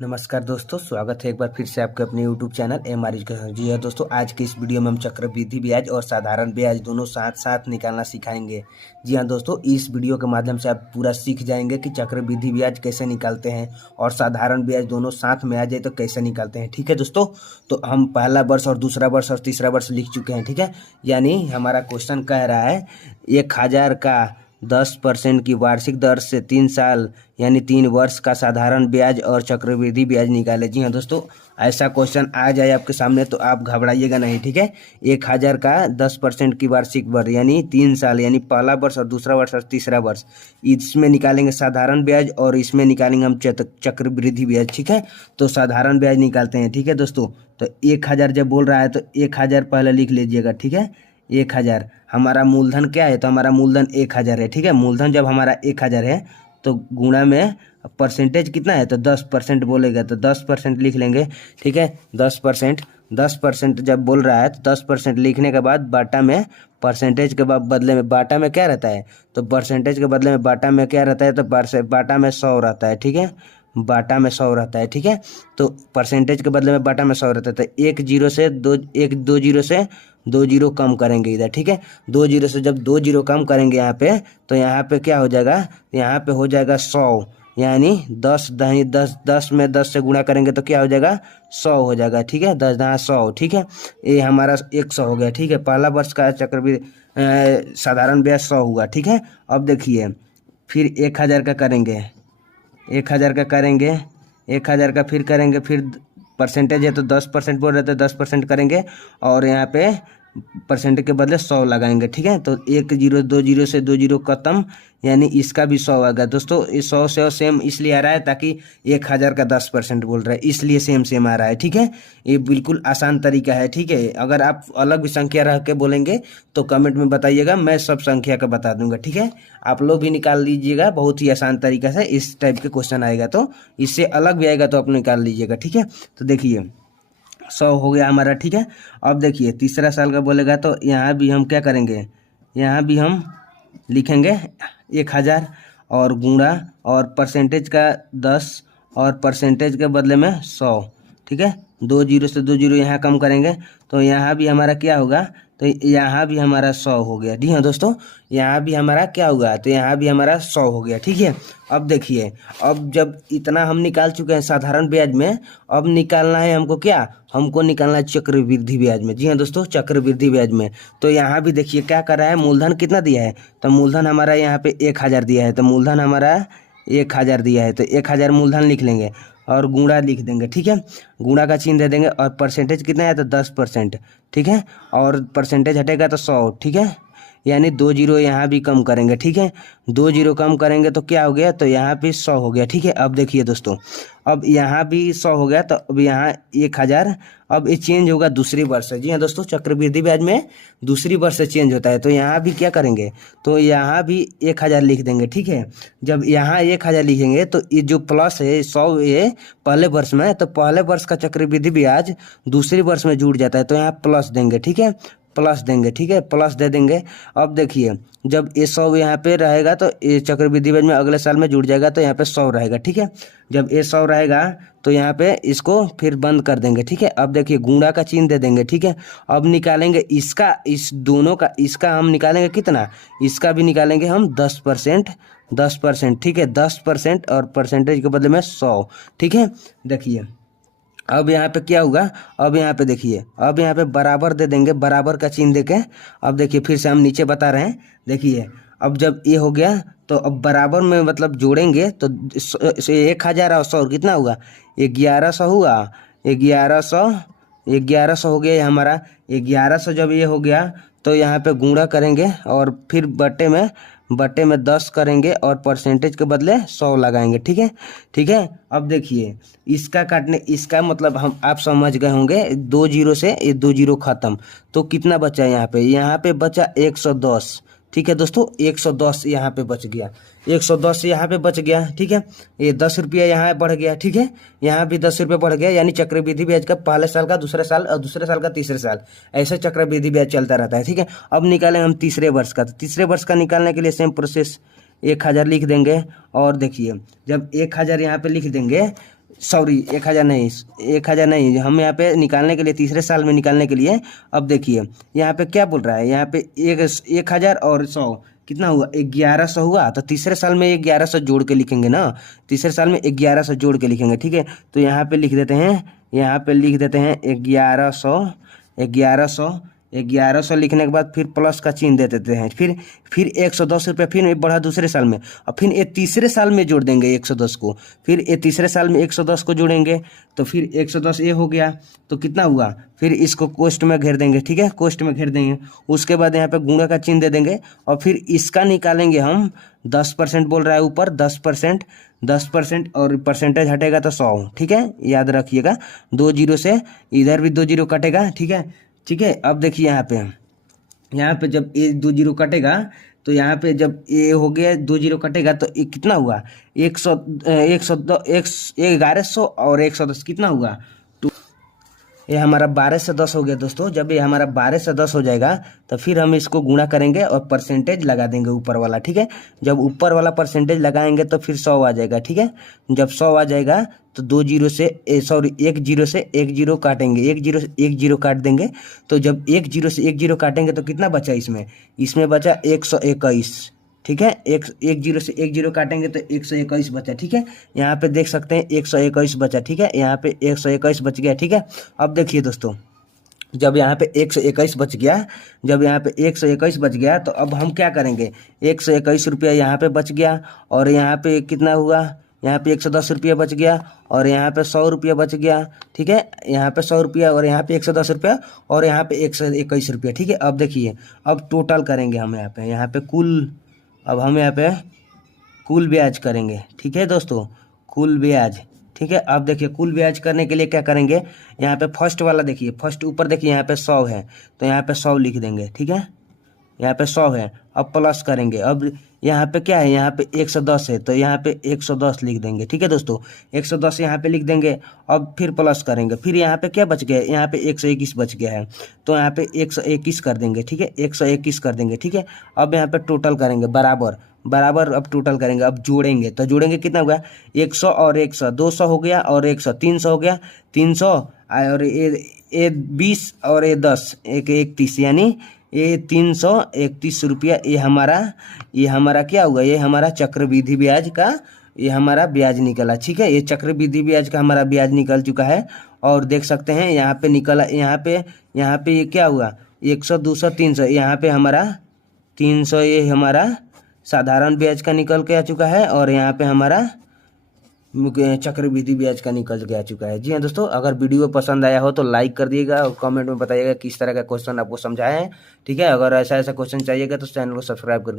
नमस्कार दोस्तों, स्वागत है एक बार फिर से आपके अपने YouTube चैनल MRH का। जी हाँ दोस्तों, आज के इस वीडियो में हम चक्रवृद्धि ब्याज और साधारण ब्याज दोनों साथ साथ निकालना सिखाएंगे। जी हाँ दोस्तों, इस वीडियो के माध्यम से आप पूरा सीख जाएंगे कि चक्रवृद्धि ब्याज कैसे निकालते हैं और साधारण ब्याज दोनों साथ में आ जाए तो कैसे निकालते हैं। ठीक है दोस्तों, तो हम पहला वर्ष और दूसरा वर्ष और तीसरा वर्ष लिख चुके हैं। ठीक है, यानी हमारा क्वेश्चन कह रहा है 1000 का 10% की वार्षिक दर से 3 साल यानी 3 वर्ष का साधारण ब्याज और चक्रवृद्धि ब्याज निकाले। जी हाँ दोस्तों, ऐसा क्वेश्चन आ जाए आपके सामने तो आप घबराइएगा नहीं। ठीक है, 1000 का 10% की वार्षिक दर यानी 3 साल यानी पहला वर्ष और दूसरा वर्ष और तीसरा वर्ष, इसमें निकालेंगे साधारण ब्याज और इसमें निकालेंगे हम चक्रवृद्धि ब्याज। ठीक है, तो साधारण ब्याज निकालते हैं। ठीक है दोस्तों, तो 1000 जब बोल रहा है तो 1000 पहले लिख लीजिएगा। ठीक है, 1000 हमारा मूलधन क्या है, तो हमारा मूलधन 1000 है। ठीक है, मूलधन जब हमारा 1000 है तो गुणा में परसेंटेज कितना है, तो 10% बोलेगा तो 10% लिख लेंगे। ठीक है, 10% जब बोल रहा है तो 10% लिखने के बाद बाटा में परसेंटेज के बदले में बाटा में क्या रहता है, तो परसेंटेज के बदले में बाटा में क्या रहता है, तो बाटा में 100 रहता है। ठीक है, बाटा में 100 रहता है। ठीक है, तो परसेंटेज के बदले में बाटा में 100 रहता है, तो एक जीरो से दो जीरो कम करेंगे इधर। ठीक है, 2 जीरो से जब 2 जीरो कम करेंगे यहाँ पे, तो यहाँ पे क्या हो जाएगा, यहाँ पे हो जाएगा 100 यानी 10 में 10 से गुणा करेंगे तो क्या हो जाएगा, 100 हो जाएगा। ठीक है, 10 दहा 100। ठीक है, ये हमारा 100 हो गया। ठीक है, पहला वर्ष का चक्रवृद्धि साधारण ब्याज 100 हुआ। ठीक है, अब देखिए फिर 1000 का करेंगे, 1000 का करेंगे, 1000 का फिर करेंगे, फिर परसेंटेज है तो 10% बोल रहे थे, 10% करेंगे और यहाँ पे परसेंट के बदले 100 लगाएंगे। ठीक है, तो 1 जीरो 2 जीरो से 2 जीरो खत्म यानी इसका भी 100 आ गया। दोस्तों इस 100 से सेम इसलिए आ रहा है ताकि 1000 का 10% बोल रहा है इसलिए सेम आ रहा है। ठीक है, ये बिल्कुल आसान तरीका है। ठीक है, अगर आप अलग भी संख्या रख के बोलेंगे तो कमेंट में बताइएगा, मैं सब संख्या का बता दूंगा। ठीक है, आप लोग भी निकाल लीजिएगा, बहुत ही आसान तरीका से इस टाइप के क्वेश्चन आएगा, तो इससे अलग भी आएगा तो आप निकाल लीजिएगा। ठीक है, तो देखिए 100 हो गया हमारा। ठीक है, अब देखिए तीसरा साल का बोलेगा तो यहाँ भी हम क्या करेंगे, यहाँ भी हम लिखेंगे 1000 और गुणा और परसेंटेज का 10 और परसेंटेज के बदले में 100। ठीक है, 2 जीरो से 2 जीरो यहाँ कम करेंगे तो यहाँ भी हमारा क्या होगा, तो यहाँ भी हमारा 100 हो गया। जी हाँ दोस्तों, यहाँ भी हमारा क्या होगा, तो यहाँ भी हमारा 100 हो गया। ठीक है, अब देखिए, अब जब इतना हम निकाल चुके हैं साधारण ब्याज में, अब निकालना है हमको क्या, हमको निकालना है चक्रवृद्धि ब्याज में। जी हाँ दोस्तों, चक्रवृद्धि ब्याज में तो यहाँ भी देखिए क्या कर रहा है, मूलधन कितना दिया है, तो मूलधन हमारा यहाँ पे 1000 दिया है, तो मूलधन हमारा 1000 दिया है तो 1000 मूलधन लिख लेंगे और गुणा लिख देंगे। ठीक है, गुणा का चिन्ह दे देंगे और परसेंटेज कितना है, तो 10%। ठीक है, और परसेंटेज हटेगा तो 100। ठीक है, यानी 2 जीरो यहाँ भी कम करेंगे। ठीक है, 2 जीरो कम करेंगे तो क्या हो गया, तो यहाँ भी 100 हो गया। ठीक है, अब देखिए दोस्तों, अब यहाँ भी 100 हो गया तो अब यहाँ 1000, अब ये चेंज होगा दूसरी वर्ष से। जी हाँ दोस्तों, चक्रवृद्धि ब्याज में दूसरी वर्ष से चेंज होता है, तो यहाँ भी क्या करेंगे, तो यहाँ भी 1000 लिख देंगे। ठीक है, जब यहाँ 1000 लिखेंगे तो ये जो प्लस है 100 ये पहले वर्ष में, तो पहले वर्ष का चक्रवृद्धि ब्याज दूसरे वर्ष में जुड़ जाता है, तो यहाँ प्लस देंगे। ठीक है, प्लस देंगे। ठीक है, प्लस दे देंगे। अब देखिए जब ये 100 यहाँ पे रहेगा तो ये चक्रवृद्धि ब्याज में अगले साल में जुड़ जाएगा, तो यहाँ पे 100 रहेगा। ठीक है, जब ये 100 रहेगा तो यहाँ पे इसको फिर बंद कर देंगे। ठीक है, अब देखिए गुणा का चिन्ह दे देंगे। ठीक है, अब निकालेंगे इसका, इस दोनों का, इसका हम निकालेंगे कितना, इसका भी निकालेंगे हम 10%। 10%। ठीक है, 10% और परसेंटेज के बदले में 100। ठीक है, देखिए अब यहाँ पे क्या होगा, अब यहाँ पे देखिए, अब यहाँ पे बराबर दे देंगे, बराबर का चिन्ह देके। अब देखिए फिर से हम नीचे बता रहे हैं, देखिए अब जब ये हो गया तो अब बराबर में मतलब जोड़ेंगे तो 1000 और 100 कितना हुआ, 1100 हुआ। 1100 हो गया ये हमारा। 1100 जब ये हो गया तो यहाँ पे गुणा करेंगे और फिर बट्टे में 10 करेंगे और परसेंटेज के बदले 100 लगाएंगे। ठीक है, ठीक है, अब देखिए इसका काटने, इसका मतलब हम आप समझ गए होंगे, 2 जीरो से ये 2 जीरो खत्म, तो कितना बचा यहाँ पे बचा 110। ठीक है दोस्तों, 110 यहाँ पे बच गया, 110 यहाँ पे बच गया। ठीक है, ये 10 रुपया यहाँ बढ़ गया। ठीक है, यहाँ भी 10 रुपया बढ़ गया, यानी चक्रवृद्धि ब्याज का पहले साल का दूसरे साल और दूसरे साल का तीसरे साल, ऐसे चक्रवृद्धि ब्याज चलता रहता है। ठीक है, अब निकालें हम तीसरे वर्ष का, तो तीसरे वर्ष का निकालने के लिए सेम प्रोसेस, 1000 लिख देंगे और देखिए जब 1000 यहाँ पे लिख देंगे सॉरी 1,000 नहीं, 1,000 नहीं, हम यहाँ पे निकालने के लिए तीसरे साल में निकालने के लिए अब देखिए यहाँ पे क्या बोल रहा है, यहाँ पे 1,000 और 100 कितना हुआ, 1,100 हुआ। तो तीसरे साल में 1,100 जोड़ के लिखेंगे ना, तीसरे साल में 1,100 जोड़ के लिखेंगे, ठीक है। तो यहाँ पे लिख देते हैं, यहाँ पे लिख देते हैं 1,100, 1,100, 1,100 लिखने के बाद फिर प्लस का चिन्ह दे देते हैं, फिर 110 रुपये फिर बढ़ा दूसरे साल में, और फिर ये तीसरे साल में जोड़ देंगे 110 को, फिर ये तीसरे साल में 110 को जोड़ेंगे, तो फिर 110 ये हो गया, तो कितना हुआ, फिर इसको कोष्ठ में घेर देंगे, ठीक है, कोष्ठ में घेर देंगे। उसके बाद यहाँ पे गुणा का चिन्ह दे देंगे, और फिर इसका निकालेंगे हम 10% बोल रहा है ऊपर, 10%, 10% और परसेंटेज हटेगा तो 100, ठीक है, याद रखिएगा। 2 जीरो से इधर भी 2 जीरो कटेगा, ठीक है, ठीक है। अब देखिए यहाँ पे जब ये 2 जीरो कटेगा, तो यहाँ पे जब ये हो गया 2 जीरो कटेगा, तो ये कितना हुआ, 1,100 और 110 कितना हुआ, ये हमारा 12 से 10 हो गया दोस्तों। जब ये हमारा 12 से 10 हो जाएगा, तो फिर हम इसको गुणा करेंगे और परसेंटेज लगा देंगे ऊपर वाला, ठीक है। जब ऊपर वाला परसेंटेज लगाएंगे तो फिर 100 आ जाएगा, ठीक है। जब 100 आ जाएगा तो 2 जीरो से 1 जीरो से 1 जीरो काटेंगे, 1 जीरो से 1 जीरो काट देंगे। तो जब 1 जीरो से 1 जीरो काटेंगे तो कितना बचा इसमें बचा 121, ठीक है। एक जीरो से 1 जीरो काटेंगे तो 121 बचा, ठीक है। यहाँ पे देख सकते हैं 121 बचा, ठीक है, यहाँ पे 121 बच गया, ठीक है। अब देखिए दोस्तों, जब यहाँ पे 121 बच गया, जब यहाँ पे 121 बच गया, तो अब हम क्या करेंगे, 121 रुपया यहाँ पे बच गया, और यहाँ पे कितना हुआ, यहाँ पे 110 रुपया बच गया, और यहाँ पे 100 रुपया बच गया, ठीक है। यहाँ पे 100 रुपया और यहाँ पे 110 रुपया और यहाँ पे 121 रुपया, ठीक है। अब देखिए, अब टोटल करेंगे हम यहाँ पे कुल, अब हम यहाँ पे कुल ब्याज करेंगे, ठीक है दोस्तों, कुल ब्याज, ठीक है। अब देखिए कुल ब्याज करने के लिए क्या करेंगे, यहाँ पे फर्स्ट वाला देखिए, फर्स्ट ऊपर देखिए यहाँ पे 100 है, तो यहाँ पे 100 लिख देंगे, ठीक है, यहाँ पे 100 है। अब प्लस करेंगे, अब यहाँ पे क्या है, यहाँ पे 110 है, तो यहाँ पे 110 लिख देंगे, ठीक है दोस्तों, 110 यहाँ पे लिख देंगे। अब फिर प्लस करेंगे, फिर यहाँ पे क्या बच गया, यहाँ पे 121 बच गया है, तो यहाँ पे 121 कर देंगे, ठीक है, 121 कर देंगे, ठीक है। अब यहाँ पे टोटल करेंगे, बराबर अब टोटल करेंगे, अब जोड़ेंगे, तो जोड़ेंगे कितना हुआ, 100 और 100, 200 हो गया, और 100 300 हो गया, 300 और ये 20 और ये 10, 31, यानी ये 331 रुपया, ये हमारा क्या हुआ, ये हमारा चक्रवृद्धि ब्याज का ये हमारा ब्याज निकला, ठीक है। ये चक्रवृद्धि ब्याज का हमारा ब्याज निकल चुका है, और देख सकते हैं यहाँ पे निकला, यहाँ पे ये क्या हुआ, 100 200 300, यहाँ पे हमारा 300 ये हमारा साधारण ब्याज का निकल के आ चुका है, और यहाँ पे हमारा चक्रवृद्धि ब्याज का निकल के आ चुका है। जी हाँ दोस्तों, अगर वीडियो पसंद आया हो तो लाइक कर दिएगा, और कमेंट में बताइएगा किस तरह का क्वेश्चन आपको समझाए हैं, ठीक है। अगर ऐसा क्वेश्चन चाहिएगा तो चैनल को सब्सक्राइब कर